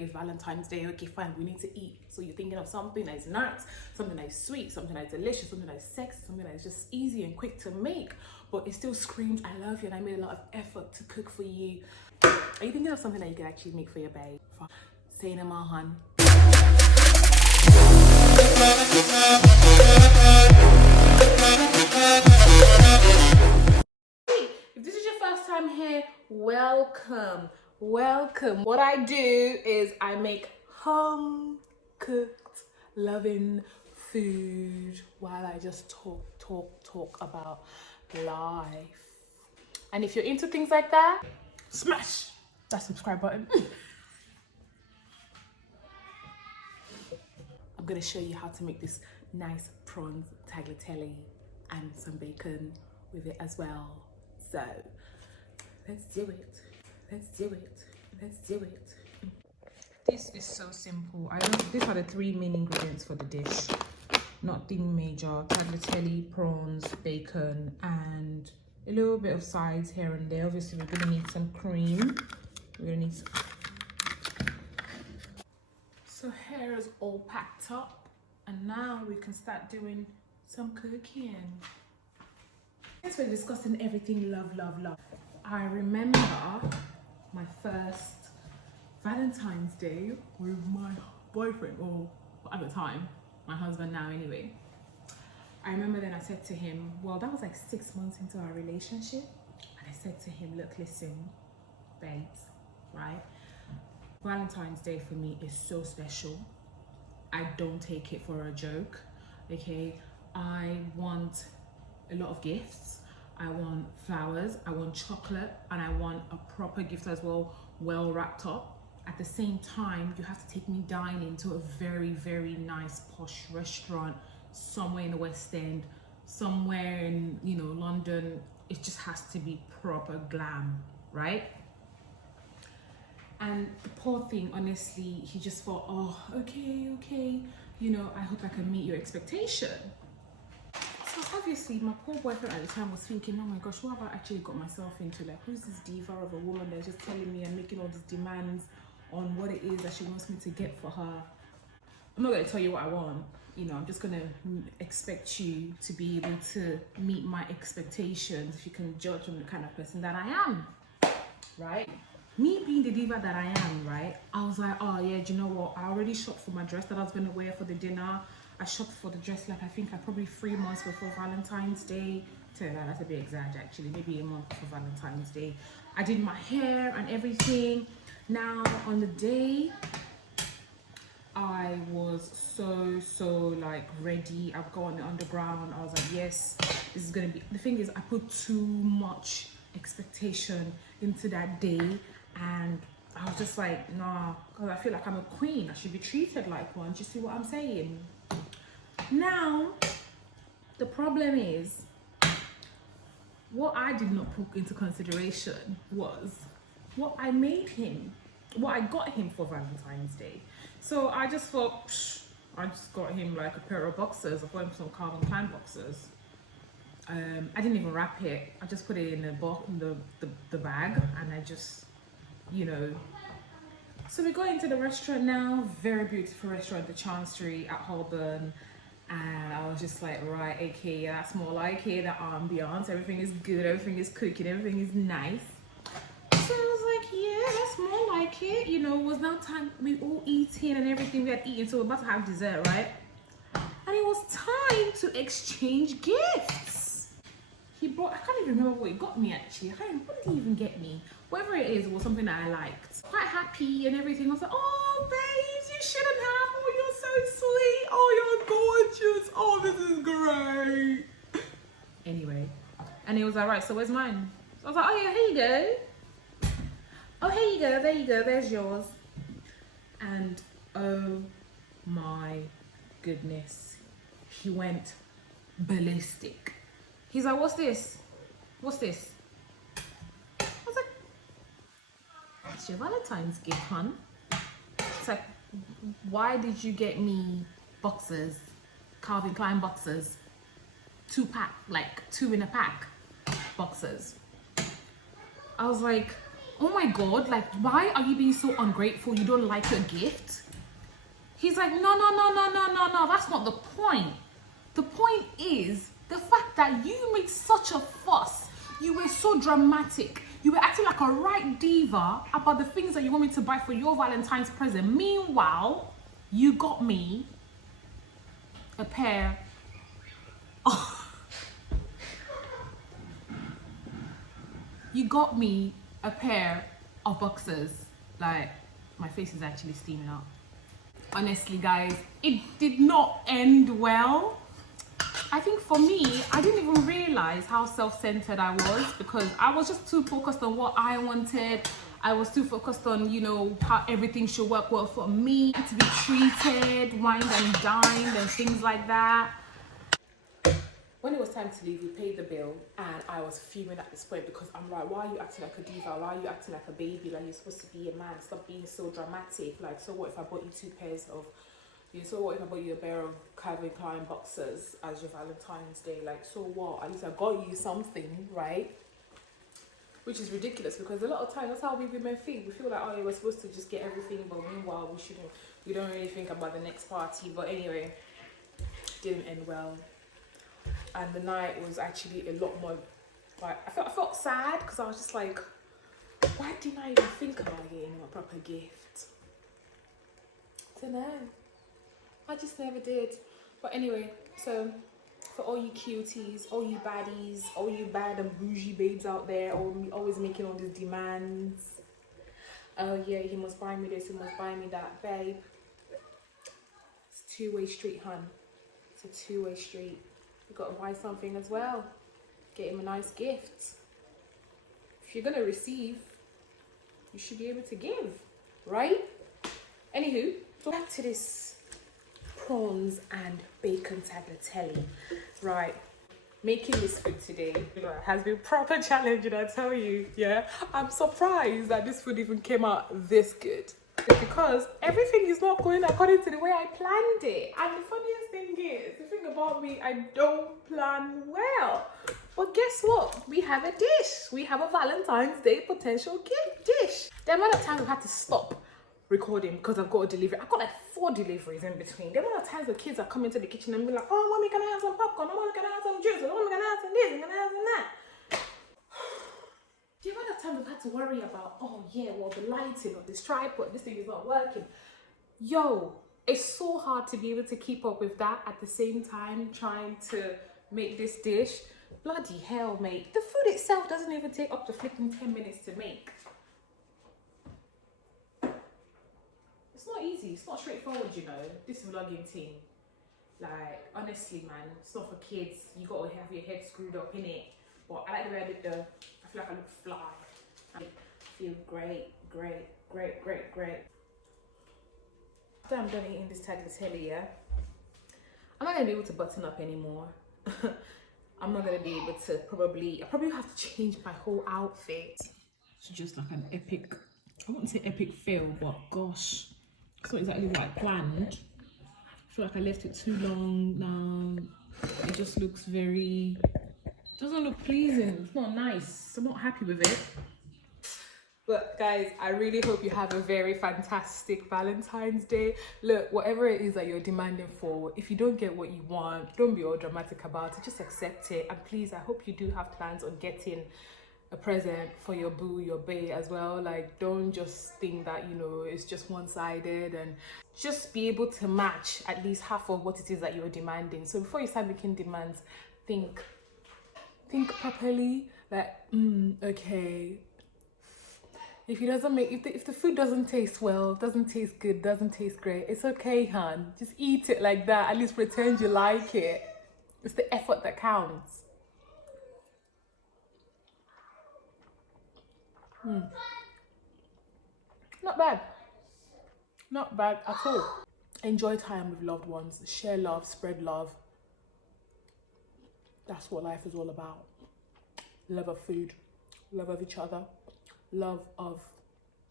is Valentine's Day. Okay, fine, we need to eat. So you're thinking of something that is nice, something that is sweet, something that is delicious, something that is sexy, something that is just easy and quick to make, but it still screams, I love you, and I made a lot of effort to cook for you. Are you thinking of something that you can actually make for your babe? Say no more, hun. If this is your first time here, welcome. What I do is I make home cooked, loving food while I just talk about life. And if you're into things like that, smash that subscribe button. I'm gonna show you how to make this nice prawns tagliatelle and some bacon with it as well. So let's do it. This is so simple. These are the 3 main ingredients for the dish. Nothing major. Tagliatelle, prawns, bacon, and a little bit of sides here and there. Obviously, we're gonna need some cream. So here is all packed up, and now we can start doing some cooking. Since we're discussing everything love, I remember my first Valentine's Day with my boyfriend, or at the time, my husband now anyway. I remember then I said to him, well, that was like 6 months into our relationship, and I said to him, look, listen, babes, right? Valentine's Day for me is so special. I don't take it for a joke, okay? I want a lot of gifts. I want flowers, I want chocolate, and I want a proper gift as well, well wrapped up. At the same time, you have to take me dining to a very, very nice posh restaurant somewhere in the West End, somewhere in, you know, London. It just has to be proper glam, right? And the poor thing, honestly, he just thought, oh, okay, you know, I hope I can meet your expectation. So obviously my poor boyfriend at the time was thinking, oh my gosh, what have I actually got myself into? Like, who's this diva of a woman that's just telling me and making all these demands on what it is that she wants me to get for her? I'm not going to tell you what I want, you know, I'm just going to expect you to be able to meet my expectations if you can judge on the kind of person that I am, right? Me being the diva that I am, right, I was like, oh yeah, do you know what, I already shopped for my dress that I was going to wear for the dinner. I shopped for the dress like I think like probably 3 months before Valentine's Day. That's a bit exaggerated actually, maybe a month before Valentine's Day. I did my hair and everything. Now on the day, I was so like ready. I've got on the underground. I was like, yes, this is gonna be. The thing is, I put too much expectation into that day, and I was just like, nah, because I feel like I'm a queen. I should be treated like one. Do you see what I'm saying? Now, the problem is, what I did not put into consideration was what I got him for Valentine's Day. So I just thought, I just got him like a pair of boxers. I got him some Calvin Klein boxers. I didn't even wrap it. I just put it in the bag, and I just, you know. So we go into the restaurant now, very beautiful restaurant, the Chancery at Holborn. And I was just like, right, okay, that's more like it, the ambiance, everything is good, everything is cooking, everything is nice. So I was like, yeah, that's more like it. You know, it was now time, we all eating and everything, we had eaten, so we're about to have dessert, right? And it was time to exchange gifts. He brought, I can't even remember what he got me actually. What did he even get me? Whatever it is, it was something that I liked. Quite happy and everything. I was like, oh, babes, you shouldn't have. Oh, you're so sweet. Oh, you're gorgeous. Oh, this is great. Anyway, and he was like, right, so where's mine? So I was like, oh yeah, here you go. Oh, here you go, there you go, there's yours. And oh my goodness, he went ballistic. He's like, what's this? What's this? I was like, it's your Valentine's gift, hun. It's like, why did you get me boxes, Calvin Klein boxes, 2-pack, like 2 in a pack boxes? I was like, oh my God, like, why are you being so ungrateful? You don't like your gift? He's like, no, that's not the point. The point is the fact that you made such a fuss. You were so dramatic. You were acting like a right diva about the things that you want me to buy for your Valentine's present. Meanwhile, you got me a pair of... You got me a pair of boxers. Like, my face is actually steaming up. Honestly, guys, it did not end well. I think for me, I didn't even realize how self-centered I was because I was just too focused on what I wanted. I was too focused on, you know, how everything should work well for me, to be treated, wined and dined and things like that. When it was time to leave, we paid the bill and I was fuming at this point because I'm like, why are you acting like a diva? Why are you acting like a baby? Like, you're supposed to be a man. Stop being so dramatic. Like, so what if I bought you 2 pairs of, so what if I bought you a pair of Calvin Klein boxers as your Valentine's Day? Like, so what? At least I got you something, right? Which is ridiculous because a lot of times that's how we women think. We feel like, oh, yeah, we're supposed to just get everything, but meanwhile we don't really think about the next party. But anyway, didn't end well. And the night was actually a lot more, like, I felt sad because I was just like, why didn't I even think about getting him a proper gift? I don't know. I just never did. But anyway, so for all you cuties, all you baddies, all you bad and bougie babes out there, always making all these demands. Oh yeah, he must buy me this, he must buy me that. Babe, it's a two-way street, hun. It's a two-way street. You got to buy something as well. Get him a nice gift. If you're gonna receive, you should be able to give, right? Anywho, so back to this prawns and bacon tagliatelle. Right, making this food today has been proper challenging, I tell you. Yeah, I'm surprised that this food even came out this good because everything is not going according to the way I planned it. And the funniest thing is, the thing about me, I don't plan well. But guess what? We have a dish. We have a Valentine's Day potential gift dish. The amount of time we've had to stop recording because I've got a delivery. I've got like 4 deliveries in between. The amount of times the kids are coming to the kitchen and be like, oh, mommy, can I have some popcorn? Oh, mommy, can I have some juice? Oh, mommy, can I have some this? Can I have some that? The amount of time we've had to worry about, oh yeah, well, the lighting of this tripod, this thing is not working. Yo, it's so hard to be able to keep up with that at the same time trying to make this dish. Bloody hell, mate. The food itself doesn't even take up to flipping 10 minutes to make. It's not easy. It's not straightforward, you know, this vlogging thing. Like, honestly, man, it's not for kids. You got to have your head screwed up in it. But I like the way I look though. I feel like I look fly. I feel great. After I'm done eating this tagliatelle, yeah, I'm not going to be able to button up anymore. I'm not going to be able to I probably have to change my whole outfit. It's just like an epic, I wouldn't say epic fail, but gosh, it's not exactly what I planned. I feel like I left it too long now. It just looks doesn't look pleasing. It's not nice. I'm not happy with it. But guys, I really hope you have a very fantastic Valentine's Day. Look, whatever it is that you're demanding for, if you don't get what you want, don't be all dramatic about it. Just accept it. And please, I hope you do have plans on getting a present for your boo, your bae as well. Like, don't just think that, you know, it's just one-sided, and just be able to match at least half of what it is that you're demanding. So before you start making demands, think properly. Like, okay, if the food doesn't taste well, doesn't taste good, doesn't taste great, it's okay, hun. Just eat it like that. At least pretend you like it. It's the effort that counts. Not bad. Not bad at all. Enjoy time with loved ones. Share love, spread love. That's what life is all about. Love of food, love of each other, love of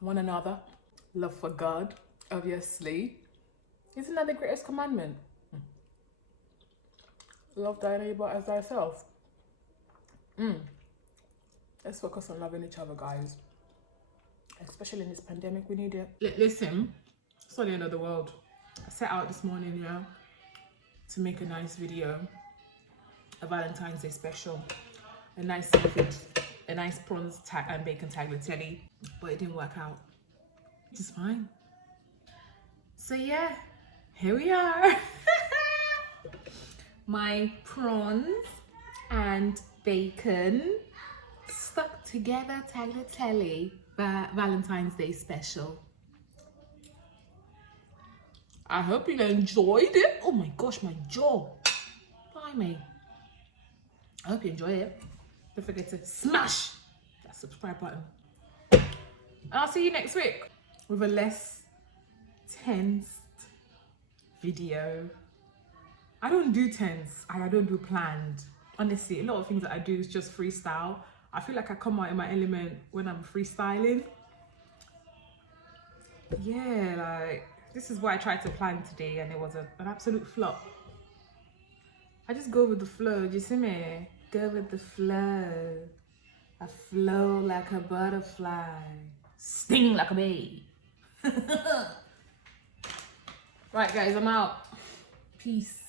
one another, love for God, obviously. Isn't that the greatest commandment? Love thy neighbor as thyself. Let's focus on loving each other, guys. Especially in this pandemic, we need it. Listen, it's not the end of the world. I set out this morning, yeah, to make a nice video, a Valentine's Day special, a nice seafood, a nice prawns and bacon tagliatelle, but it didn't work out. It's fine. So yeah, here we are. My prawns and bacon stuck together tagliatelle Valentine's Day special. I hope you enjoyed it. Oh my gosh, my jaw. Blimey. I hope you enjoy it. Don't forget to smash that subscribe button. And I'll see you next week with a less tensed video. I don't do tense and I don't do planned. Honestly, a lot of things that I do is just freestyle. I feel like I come out in my element when I'm freestyling. Yeah, like this is what I tried to plan today and it was an absolute flop. I just go with the flow, do you see me? Go with the flow. I flow like a butterfly. Sting like a bee. Right guys, I'm out. Peace.